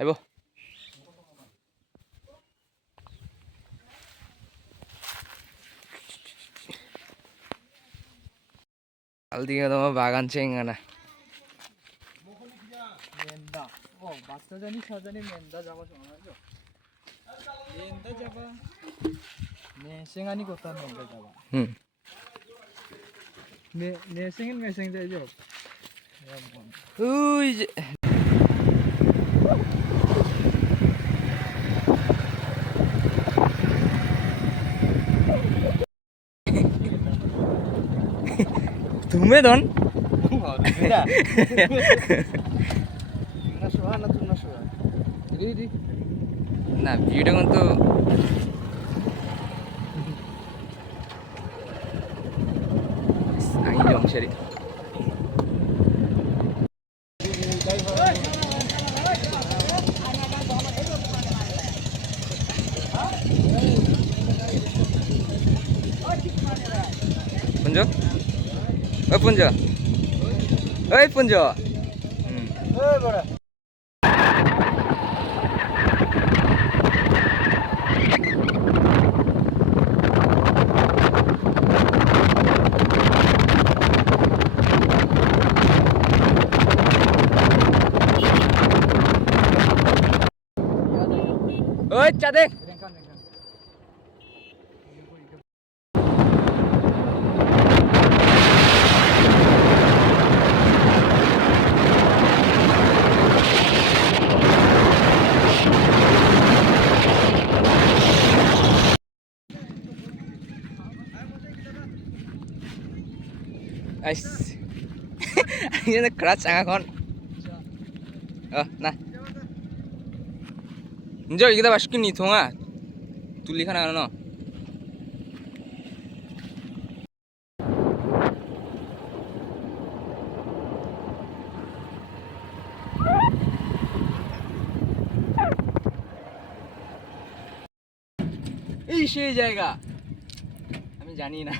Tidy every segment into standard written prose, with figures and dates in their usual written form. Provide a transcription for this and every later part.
আহিব। কাল দিকে তোমার বাগান চেঙ্গা না মেন্দা ও বাচ্চা জানি সাজানি মেন্দা যাবা শোনা যাও মেন্দা যাবা মেসেঙ্গানি কথা মেন্দা যাবা মেসেঙ্গেন মেসেং যাই যাও ওই যে তুমি দন না ভিডিও কিন্তু ശരി পুঞ্জ ওই পুঞ্জ ওই পুঞ্জ ওই চা দেখ ini keras sangat kon nah Enjoy kita masukin nih thonga tuli kan ano এই সেই জায়গা আমি জানি না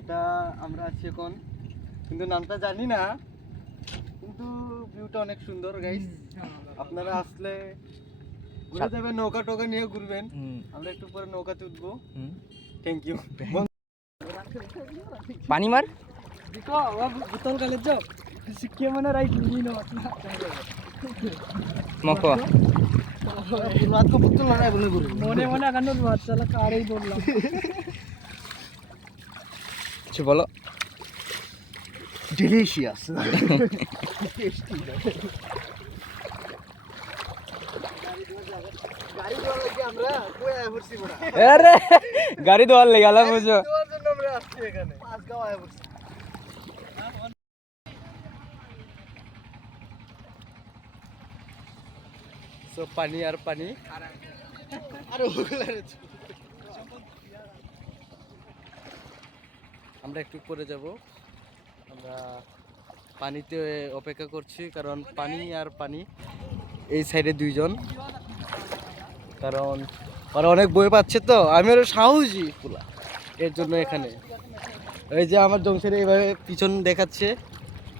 এটা আমরা আছি এখন কিন্তু নামটা জানি না কিন্তু ভিউটা অনেক সুন্দর গাইস আপনারা আসলে ঘুরে যাবেন নৌকা টোকা নিয়ে ঘুরবেন আমরা একটু পরে নৌকাতে উঠবো থ্যাংক ইউ পানি মার দেখো বোতল কালে যাও শিখিয়ে মানে রাইট নি না মকো রাত को বোতল লড়াই বলে ঘুরে মনে মনে কান্ড মার শালা কারেই বললাম কিছু বলো ডিলিশিয়াস গাড়ি ধোয়ার লাগে আমরা কই আয়া পড়ছি বড়া আরে গাড়ি ধোয়ার লেগে আলা বুঝো ধোয়ার জন্য আমরা আসছি এখানে পাঁচগাঁও আয়া পড়ছি সো পানি আর পানি আর ওগুলা আমরা একটু পরে যাব আমরা পানিতে অপেক্ষা করছি কারণ পানি আর পানি এই সাইডে দুইজন কারণ ওরা অনেক বই পাচ্ছে তো আমি আরো সাহসী পুরা এর জন্য এখানে ওই যে আমার জংশের এইভাবে পিছন দেখাচ্ছে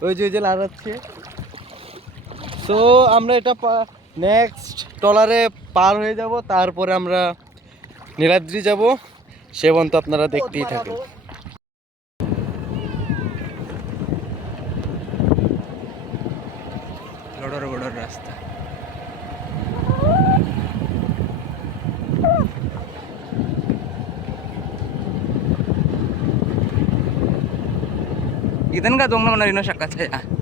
ওই যে লাগাচ্ছে সো আমরা এটা নেক্সট ট্রলারে পার হয়ে যাব তারপরে আমরা নীলাদ্রি যাব সে পর্যন্ত আপনারা দেখতেই থাকেন বড় রাস্তা इधन का दोंगना mana rino shaka saya